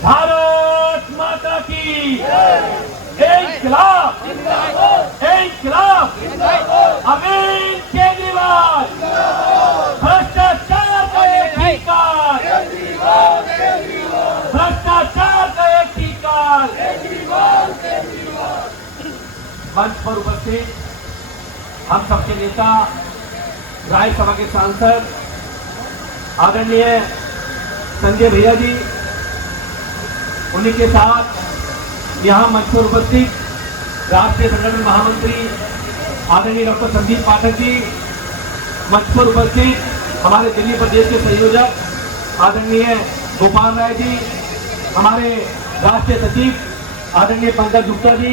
भारत माता की इंकलाब, इंकलाब, अरविंद केजरीवाल, भ्रष्टाचार का एक ही काल, भ्रष्टाचार का एक ही काल। मंच पर उपस्थित हम सबके नेता, राज्यसभा के सांसद आदरणीय संजय भैया जी, उन्हीं के साथ यहाँ मंच पर उपस्थित राष्ट्रीय संगठन महामंत्री आदरणीय डॉक्टर संदीप पाठक जी, मंच पर उपस्थित हमारे दिल्ली प्रदेश के संयोजक आदरणीय गोपाल राय जी, हमारे राष्ट्रीय सचिव आदरणीय पंकज गुप्ता जी,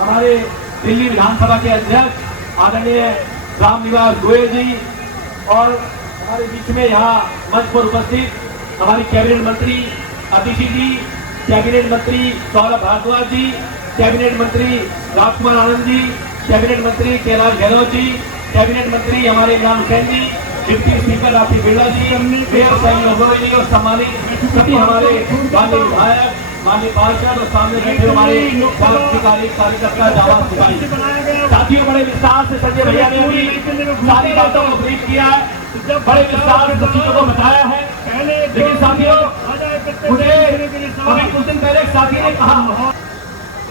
हमारे दिल्ली विधानसभा के अध्यक्ष आदरणीय रामनिवास गोयल जी, और हमारे बीच में यहाँ मंच पर उपस्थित हमारी कैबिनेट मंत्री अतिशी जी, कैबिनेट मंत्री सौरभ भारद्वाज जी, कैबिनेट मंत्री राजकुमार आनंद जी, कैबिनेट मंत्री कैलाश गहलोत जी, कैबिनेट मंत्री हमारे इमरान हुसैन जी, डिप्टी स्पीकर राठी बिरला जी, मेयर सैनी अग्रवाल जी, और सम्मानित सभी हमारे माननीय विधायक, माननीय पार्षद और सामने बैठे हमारे कार्यकर्ता जावाद सिपाही। साथियों, बड़े विस्तार से संजय भैया ने अभी सारी बातों को ब्रीफ किया है, बड़े विस्तार से चीजों को बताया है। लेकिन साथियों, मुझे अभी कुछ दिन पहले एक साथी ने कहा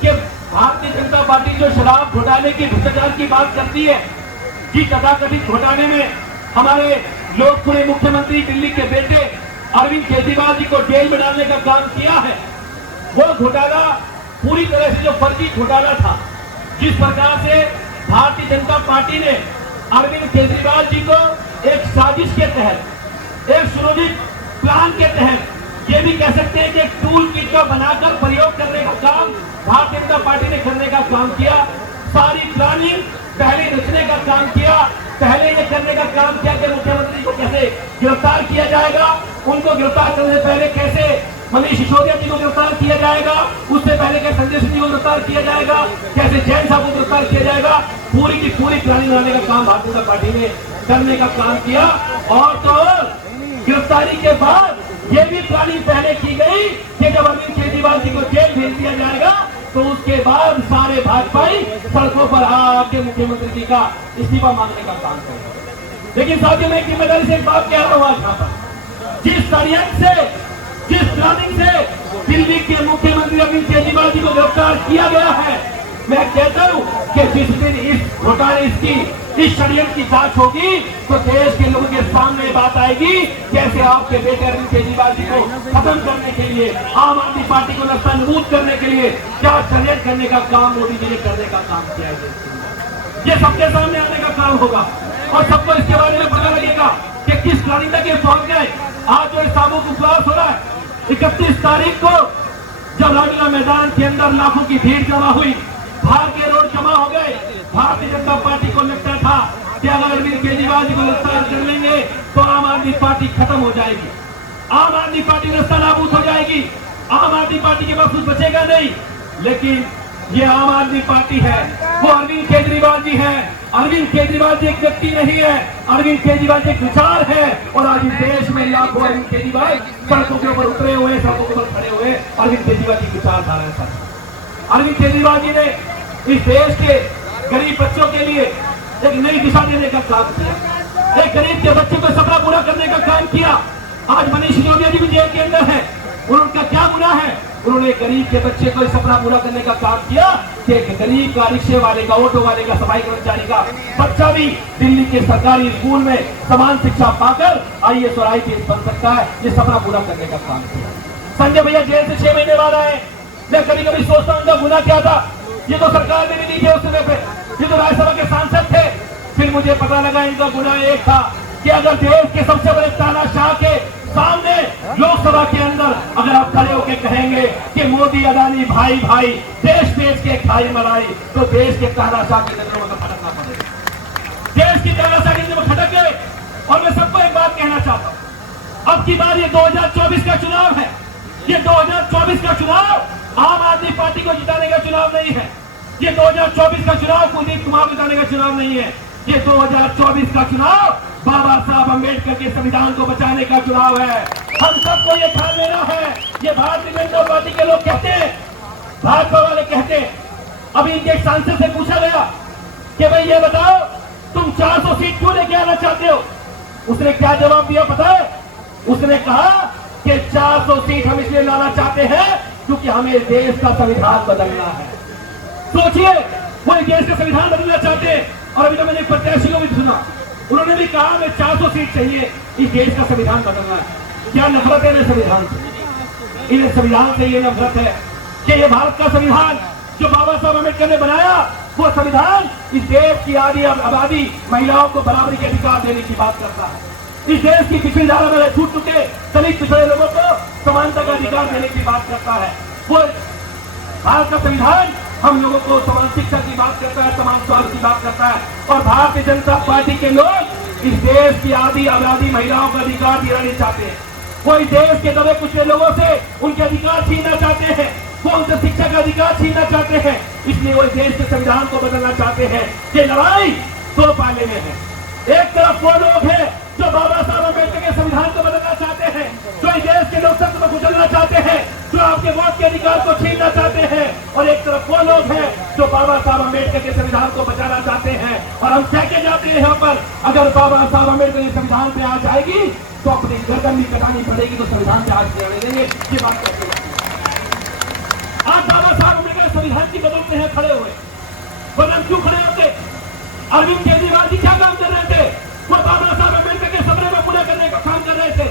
कि भारतीय जनता पार्टी जो शराब घोटाले की, भ्रष्टाचार की बात करती है, कि तथाकथित घोटाले में हमारे लोकप्रिय मुख्यमंत्री दिल्ली के बेटे अरविंद केजरीवाल जी को जेल में डालने का काम किया है, वो घोटाला पूरी तरह से जो फर्जी घोटाला था, जिस प्रकार से भारतीय जनता पार्टी ने अरविंद केजरीवाल जी को एक साजिश के तहत, एक सुनियोजित प्लान के तहत, ये भी कह सकते हैं कि एक टूल किट का बनाकर प्रयोग करने का काम भारतीय जनता पार्टी ने करने का काम किया। सारी प्लानिंग पहले रचने का काम किया, पहले ये करने का काम किया कि मुख्यमंत्री को कैसे गिरफ्तार किया जाएगा, उनको गिरफ्तार करने से पहले कैसे मनीष सिसोदिया जी को गिरफ्तार किया जाएगा, उससे पहले कैसे संजय सिंह जी को गिरफ्तार किया जाएगा, कैसे जैन साहब को गिरफ्तार किया जाएगा, पूरी की पूरी प्लानिंग बनाने का काम भारतीय जनता पार्टी ने करने का काम किया। और तो गिरफ्तारी के बाद ये भी प्लानिंग पहले की गई कि जब अरविंद केजरीवाल जी को जेल भेज दिया जाएगा तो उसके बाद सारे भाजपाई सड़कों पर आके मुख्यमंत्री जी का इस्तीफा मांगने का काम करेंगे। लेकिन साथियों, मैं जिम्मेदारी से एक बात कह रहा हूं आज यहाँ पर, जिस षड्यंत्र से, जिस प्लानिंग से दिल्ली के मुख्यमंत्री अरविंद केजरीवाल जी को गिरफ्तार किया गया है, मैं कहता हूं कि जिस दिन इस घोटाले इस षड्यंत्र की जांच होगी तो देश के लोगों के सामने बात आएगी कैसे आपके बेटे अरविंद केजरीवाल जी को खत्म करने के लिए, आम आदमी पार्टी को नस्तानाबूद करने के लिए क्या षड्यंत्र करने का काम मोदी जी ने करने का काम किया है। ये सबके सामने आने का काम होगा और सबको इसके बारे में पता लगेगा कि किस प्लानिंग तक ये पहुंच गए। आज जो सामूहिक उपवास हो रहा है, 31 तारीख को जब रामलीला मैदान के अंदर लाखों की भीड़ जमा हुई, बाहर के रोड जमा हो गए, भारतीय जनता पार्टी को लगता था कि अगर अरविंद केजरीवाल जी को गिरफ्तार कर लेंगे तो आम आदमी पार्टी खत्म हो जाएगी, आम आदमी पार्टी नस्तानाबूद हो जाएगी, आम आदमी पार्टी के पास कुछ बचेगा नहीं। लेकिन ये आम आदमी पार्टी है, वो अरविंद केजरीवाल जी है। अरविंद केजरीवाल जी एक व्यक्ति नहीं है, अरविंद केजरीवाल जी एक विचार है। और आज इस देश में लाखों अरविंद केजरीवाल सड़कों के ऊपर उतरे हुए, सड़कों के ऊपर खड़े हुए अरविंद केजरीवाल की विचारधारा है। अरविंद केजरीवाल जी ने इस देश के गरीब बच्चों के लिए एक नई दिशा देने का काम किया, एक गरीब के बच्चे को सपना पूरा करने का काम किया। आज मनीष सिसोदिया जी भी जेल के अंदर है, उनका क्या गुनाह है? उन्होंने गरीब के बच्चे को सपना पूरा करने का काम किया कि एक गरीब का, रिक्शे वाले का, ऑटो वाले का, सफाई कर्मचारी का बच्चा भी दिल्ली के सरकारी स्कूल में समान शिक्षा पाकर IAS और IPS बन सकता है। ये सपना पूरा करने का काम किया। संजय भैया जेल से 6 महीने बाद आए। मैं कभी कभी सोचता हूं उनका गुनाह क्या था। ये तो सरकार में भी नहीं थे उस समय पे, ये तो राज्यसभा के सांसद थे। फिर मुझे पता लगा इनका गुनाह एक था कि अगर देश के सबसे बड़े तानाशाह के सामने लोकसभा के अंदर अगर आप खड़े होकर कहेंगे कि मोदी अदानी भाई भाई, देश देश के खाई मलाई, तो देश के तानाशाह की नजरों में खटकना पड़ेगा, देश की तानाशाह की नजरों में खटक गए। और मैं सबको एक बात कहना चाहता हूं, अब की बार ये 2024 का चुनाव है। ये 2024 का चुनाव आम आदमी पार्टी को जिताने का चुनाव नहीं है। ये 2024 का चुनाव कुलदीप कुमार को जिताने का चुनाव नहीं है। ये 2024 का चुनाव बाबा साहब अम्बेडकर के संविधान को बचाने का चुनाव है। हम सबको ये ठान लेना है। ये भारतीय जनता पार्टी के लोग कहते हैं, भाजपा वाले कहते हैं। अभी इनके सांसद से पूछा गया कि भाई ये बताओ तुम 400 सीट क्यों लेके आना चाहते हो? उसने क्या जवाब दिया पता है? उसने कहा कि 400 सीट हम इसलिए लाना चाहते हैं क्योंकि हमें देश का संविधान बदलना है। सोचिए, वो देश का संविधान बदलना चाहते हैं। और अभी तो मैंने प्रत्याशी को भी सुना, उन्होंने भी कहा हमें 400 सीट चाहिए, इस देश का संविधान बदलना है। क्या नफरत है इन्हें संविधान से? इन्हें संविधान से ये नफरत है कि ये भारत का संविधान जो बाबा साहब अम्बेडकर ने बनाया, वो संविधान इस देश की आधी आबादी महिलाओं को बराबरी के अधिकार देने की बात करता है। इस देश की पिछली धारा में छूट चुके दलित पिछड़े लोगों को समानता का अधिकार देने की बात करता है। वो भारत का संविधान हम लोगों को समान शिक्षा की बात करता है, समान स्वास्थ्य की बात करता है। और भारतीय जनता पार्टी के लोग इस देश की आधी आबादी महिलाओं का अधिकार देना नहीं चाहते। वो इस देश के दबे कुचले लोगों से उनके अधिकार छीनना चाहते हैं, वो उनसे शिक्षा का अधिकार छीनना चाहते हैं। इसलिए वो इस देश के संविधान को बदलना चाहते हैं। ये लड़ाई दो पाले में है। एक तरफ वो लोग हैं जो बाबा साहब अम्बेडकर के संविधान को बदलना चाहते हैं, जो इस देश के लोकतंत्र को कुचलना चाहते हैं, जो आपके वोट के अधिकार को छीनना चाहते हैं। और एक तरफ वो लोग हैं जो बाबा साहब अम्बेडकर के संविधान को बचाना चाहते हैं। और हम कह के जाते हैं यहाँ पर, अगर बाबा साहब अम्बेडकर के संविधान पे आ जाएगी तो अपनी गर्दन भी कटानी पड़ेगी, तो संविधान पे आज नहीं देंगे। ये बात करते हैं। आज बाबा साहब अम्बेडकर संविधान की बदलते हैं खड़े हुए। बदल क्यों खड़े होते? अरविंद केजरीवाल जी क्या काम कर रहे थे? वो बाबा साहब अम्बेडकर के सपने को पूरा करने का काम कर रहे थे।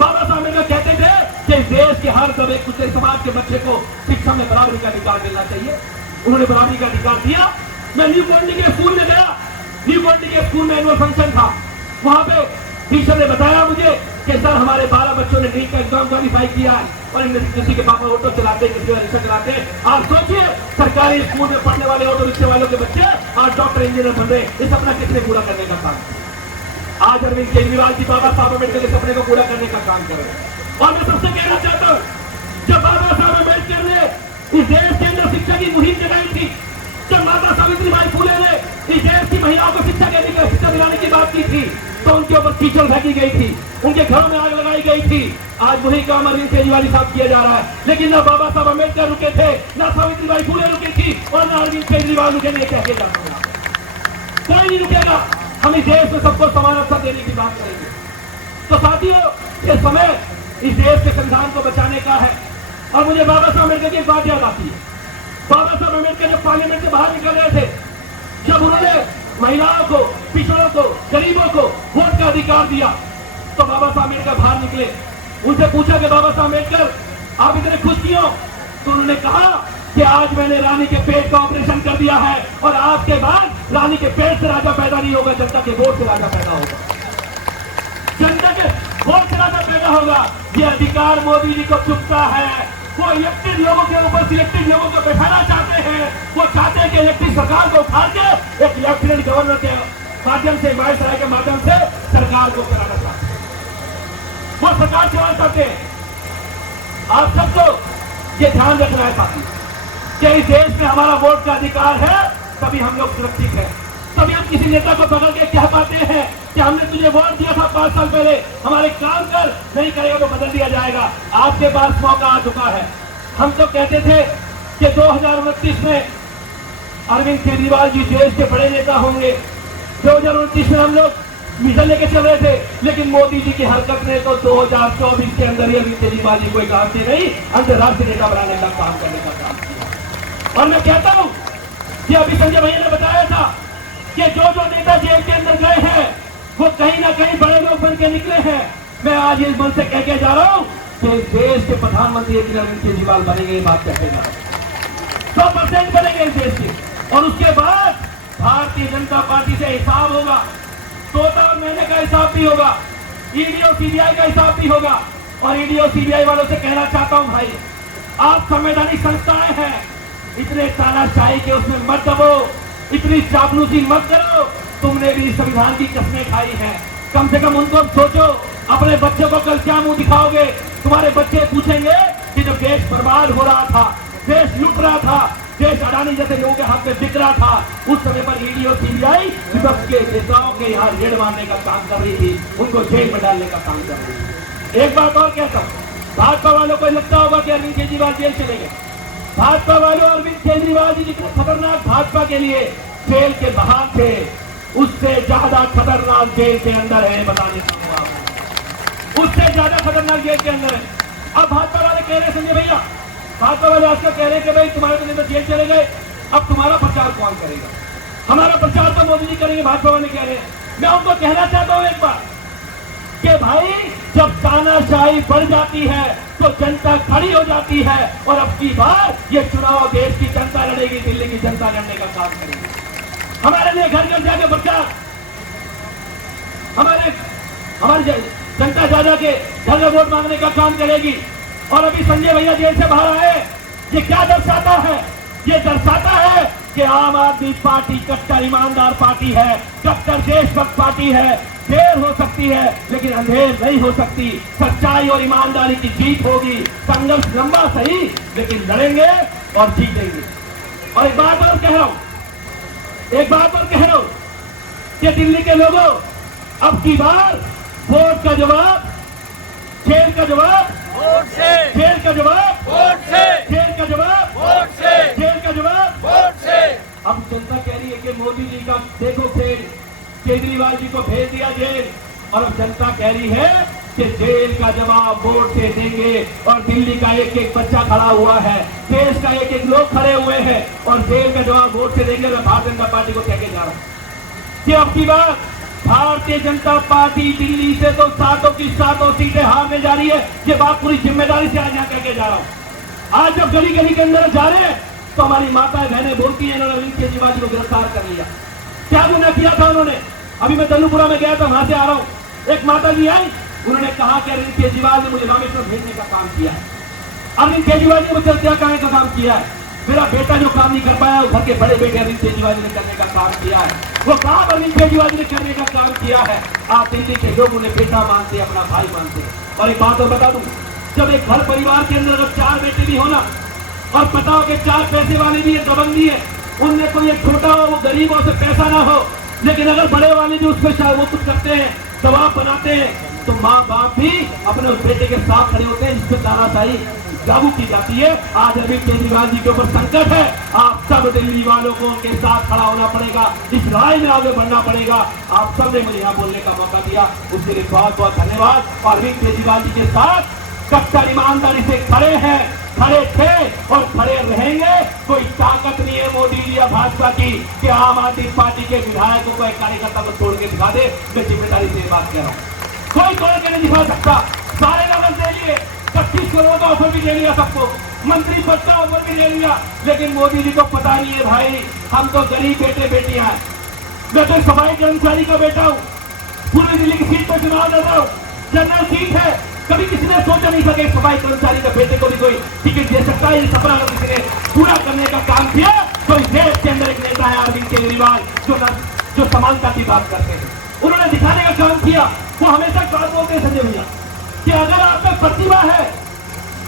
बाबा साहब अम्बेडकर कहते थे कि देश के हर दबे कुचले समाज के बच्चे को शिक्षा में बराबरी का अधिकार मिलना चाहिए। उन्होंने बराबरी का अधिकार दिया। मैं न्यू पॉलिटी के स्कूल में गया। न्यू पॉलिटी के स्कूल में एनुअल फंक्शन था। वहां पे टीचर ने बताया मुझे कि सर हमारे 12 बच्चों ने नीट का एग्जाम क्वालिफाई किया है और इनमें किसी के पापा ऑटो चलाते, किसी का रिक्शा चलाते। आप सोचिए, सरकारी स्कूल में पढ़ने वाले ऑटो रिक्शे वालों के बच्चे आज डॉक्टर इंजीनियर बन रहे। इस सपना किसने पूरा करने का काम? आज अरविंद केजरीवाल जी बाबा साहब अम्बेडकर के सपने को पूरा करने का काम कर रहे हैं। और मैं सबसे कहना चाहता हूँ, जब बाबा साहब अम्बेडकर ने इस देश के अंदर शिक्षा की मुहिम चलाई थी, जब माता सावित्रीबाई फुले ने इस देश की महिलाओं को शिक्षा दिलाने की बात की थी, तो उनके ऊपर कीचड़ फेंकी गई थी, उनके घरों में आग लगाई गई थी। आज वही काम अरविंद केजरीवाल साहब किया जा रहा है। लेकिन ना बाबा साहब अम्बेडकर रुके थे, ना सावित्रीबाई फुले रुकी थी, और ना अरविंद केजरीवाल रुके। नहीं कह के जाता हूं, कोई नहीं रुकेगा। हम इस देश में सबको समान अवसर देने की बात करेंगे। तो साथियों, ये समय इस देश के संविधान को बचाने का है। और मुझे बाबा साहब अम्बेडकर की एक बात याद आती है। बाबा साहब अम्बेडकर जब पार्लियामेंट से बाहर निकल रहे थे, जब उन्होंने महिलाओं को, पिछड़ों को, गरीबों को वोट का अधिकार दिया, तो बाबा साहब अम्बेडकर बाहर निकले। उनसे पूछा कि बाबा साहब अम्बेडकर आप इतने खुश क्यों? तो उन्होंने कहा कि आज मैंने रानी के पेट का ऑपरेशन कर दिया है और आज के बाद रानी के पेट से राजा पैदा नहीं होगा, जनता के वोट से राजा पैदा होगा। जनता के वोट से राजा पैदा होगा। ये अधिकार मोदी जी को चुकता है। वो इलेक्टेड लोगों के ऊपर सिलेक्टेड लोगों को बैठाना चाहते हैं। वो चाहते हैं कि इलेक्टेड सरकार को उखाड़ के एक लेफ्टिनेंट गवर्नर के माध्यम से, वायसराय के माध्यम से सरकार को चलाना चाहते हैं। वो सरकार चलाना चाहते हैं। आप सबको ये ध्यान रखना है साथी कि इस देश में हमारा वोट का अधिकार है, तभी हम लोग सुरक्षित हैं। तभी हम किसी नेता को पकड़ के कह पाते हैं कि हमने तुझे वोट दिया था 5 साल पहले, हमारे काम कर, नहीं करेगा तो बदल दिया जाएगा। आपके पास मौका आ चुका है। हम तो कहते थे कि 2029 में अरविंद केजरीवाल जी देश के बड़े नेता होंगे। 2029 में हम लोग मिशन लेके चल रहे थे, लेकिन मोदी जी की हरकत ने तो 2024 के अंदर ही अरविंद केजरीवाल जी को एक राष्ट्रीय नहीं, अंतर्राष्ट्रीय नेता बनाने का काम करने का काम किया। और मैं कहता हूं कि अभी संजय भैया ने बताया था कि जो नेता जेल के अंदर गए हैं वो कहीं ना कहीं बड़े लोग बन के निकले हैं। मैं आज इस मन से कह के जा रहा हूं कि देश के प्रधानमंत्री अरविंद केजरीवाल बनेंगे। ये बात कहते जा रहा हूं, 100% बनेंगे इस देश के। और उसके बाद भारतीय जनता पार्टी से हिसाब होगा। तोता और मैंने का हिसाब भी होगा, ईडी और सीबीआई का हिसाब भी होगा। और ईडी और सीबीआई वालों से कहना चाहता हूं, भाई आप संवैधानिक संस्थाएं हैं, इतने तानाशाही के उसमें मत दबो, इतनी चापलूसी मत करो। तुमने भी संविधान की कसमें खाई हैं, कम से कम उनको सोचो। अपने बच्चों को कल क्या मुंह दिखाओगे? तुम्हारे बच्चे पूछेंगे कि जब देश बर्बाद हो रहा था, देश लूट रहा था, देश अडानी जैसे लोगों के हाथ में बिक रहा था, उस समय पर ईडी और सीबीआई विपक्ष के नेताओं के यहाँ रेड मारने का काम कर रही थी, उनको जेल में डालने का काम कर रही थी। एक बात और कहता हूं, भाजपा वालों को लगता होगा कि अरविंद केजरीवाल जेल चले गए। भाजपा वालों, अरविंद केजरीवाल जी जितना खतरनाक भाजपा के लिए जेल के बाहर थे, उससे ज्यादा खतरनाक जेल के अंदर है, बताने चाहूंगा, उससे ज्यादा खतरनाक जेल के अंदर है। अब भाजपा वाले कह रहे संजय भैया, भाजपा वाले आज कह रहे कि भाई तुम्हारे तो नेता जेल चले गए, अब तुम्हारा प्रचार कौन करेगा? हमारा प्रचार तो मोदी जी करेंगे, भाजपा वाले कह रहे हैं। मैं उनको कहना चाहता हूं एक बार कि भाई जब तानाशाही बढ़ जाती है तो जनता खड़ी हो जाती है, और अब की बार ये चुनाव देश की जनता लड़ेगी, दिल्ली की जनता लड़ने का काम करेगी। हमारे लिए घर घर जाके प्रचार, हमारी जनता जा जाके घर में वोट मांगने का काम करेगी। और अभी संजय भैया जेल से बाहर आए, ये क्या दर्शाता है? ये दर्शाता है कि आम आदमी पार्टी कट्टर ईमानदार पार्टी है, कट्टर देशभक्त पार्टी है। देर हो सकती है लेकिन अंधेर नहीं हो सकती। सच्चाई और ईमानदारी की जीत होगी। संघर्ष लंबा सही लेकिन लड़ेंगे और जीतेंगे। और एक बात और कह रहा हूं कि दिल्ली के लोगों, अब की बार वोट का जवाब, जेल का जवाब वोट से, जेल का जवाब वोट से, जेल का जवाब वोट से, जेल का जवाब वोट से। अब जनता कह रही है कि मोदी जी का देखो खेल, केजरीवाल जी को भेज दिया जेल, और अब जनता कह रही है कि जेल का जवाब वोट से देंगे। और दिल्ली का एक एक बच्चा खड़ा हुआ है, देश का एक एक लोग खड़े हुए हैं, और जेल का जवाब वोट से देंगे। मैं भारतीय जनता पार्टी को कह के जा रहा हूं कि अब की बार भारतीय जनता पार्टी दिल्ली से तो 7 की 7 सीटें हारने जा रही है। ये बात पूरी जिम्मेदारी से आज यहाँ कहके जा रहा हूं। आज जब गली गली के अंदर जा रहे हैं तो हमारी माताएं बहनें बोलती हैं इन्होंने अरविंद केजरीवाल जी को गिरफ्तार कर लिया। क्या गुनाह किया था उन्होंने? अभी मैं दल्लूपुरा में गया था, वहां से आ रहा हूं, एक माता जी आई, उन्होंने कहा कि अरविंद केजरीवाल ने मुझे रामेश्वर भेजने का काम किया है। अरविंद केजरीवाल जी मुझे क्या कहने का काम किया है? मेरा बेटा जो काम नहीं कर पाया वो घर के बड़े बेटे अरविंद केजरीवाल जी ने करने का काम किया है। वो काम अरविंद केजरीवाल जी ने करने का काम किया है। आप दिल्ली के लोग उन्हें बेटा मानते, अपना भाई मानते। और एक बात और बता दूं, जब एक घर परिवार के अंदर अगर 4 बेटे भी होना, और पता हो कि 4 पैसे वाले भी है, दबंग भी है, उनमें कोई एक छोटा हो, वो गरीब हो, से पैसा ना हो, लेकिन अगर बड़े वाले जो उसमें शायद वो कुछ करते हैं, दबाव बनाते हैं, तो माँ बाप भी अपने उस बेटे के साथ खड़े होते हैं, जिससे तानाशाही लागू की जाती है। आज अरविंद केजरीवाल जी के ऊपर संकट है। आप सब दिल्ली वालों को उनके साथ खड़ा होना पड़ेगा, इस लड़ाई में आगे बढ़ना पड़ेगा। आप सब ने मुझे यहाँ बोलने का मौका दिया, उसके लिए बहुत बहुत धन्यवाद। और अरविंद केजरीवाल जी के साथ कट्टर ईमानदारी से खड़े हैं, खड़े थे और खड़े रहेंगे। कोई ताकत नहीं है मोदी जी या भाजपा की कि आम आदमी पार्टी के विधायकों को एक कार्यकर्ता को तोड़ के दिखा दे। मैं जिम्मेदारी से बात कह रहा हूँ, कोई तोड़ के नहीं दिखा सकता। सारे नगद दे लिए, 25 करोड़ का ऑफर भी दे लिया सबको, मंत्री पद का ऑफर भी दे लिया, लेकिन मोदी जी को पता नहीं है भाई हम तो गरीब बेटे बेटियां हैं। मैं तो सफाई कर्मचारी का बेटा हूँ, पूरी दिल्ली की सीट पर चुनाव लड़ रहा हूँ, जनरल सीट है। कभी किसी ने सोचा नहीं सके सफाई कर्मचारी के बेटे को भी कोई टिकट दे सकता है। ये सपना अगर किसी ने पूरा करने का काम किया तो इस देश के अंदर एक नेता है अरविंद केजरीवाल, जो समानता की बात करते हैं। उन्होंने दिखाने का काम किया। वो हमेशा बात बोलते हैं संजय भैया कि अगर आप में प्रतिभा है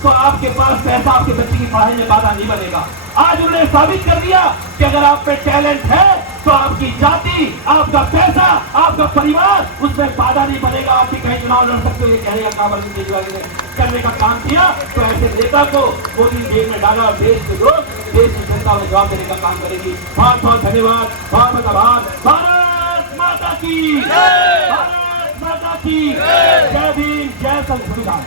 तो आपके पास पैसा आपके बच्चे की पढ़ाई में बाधा नहीं बनेगा। आज उन्होंने साबित कर दिया कि अगर आप पे टैलेंट है तो आपकी जाति, आपका पैसा, आपका परिवार, उसमें बाधा नहीं बनेगा। आपकी कहीं चुनाव लड़ सकते हो। ये कहने का काम अरविंद केजरीवाल ने करने का काम किया। तो ऐसे नेता को मोदी जेल में डाला और देश के लोग, देश की जनता में जवाब देने का काम करेगी। बहुत बहुत धन्यवाद, बहुत बहुत आभार। भारत माता की, भारत माता की जय भीम, जय संविधान।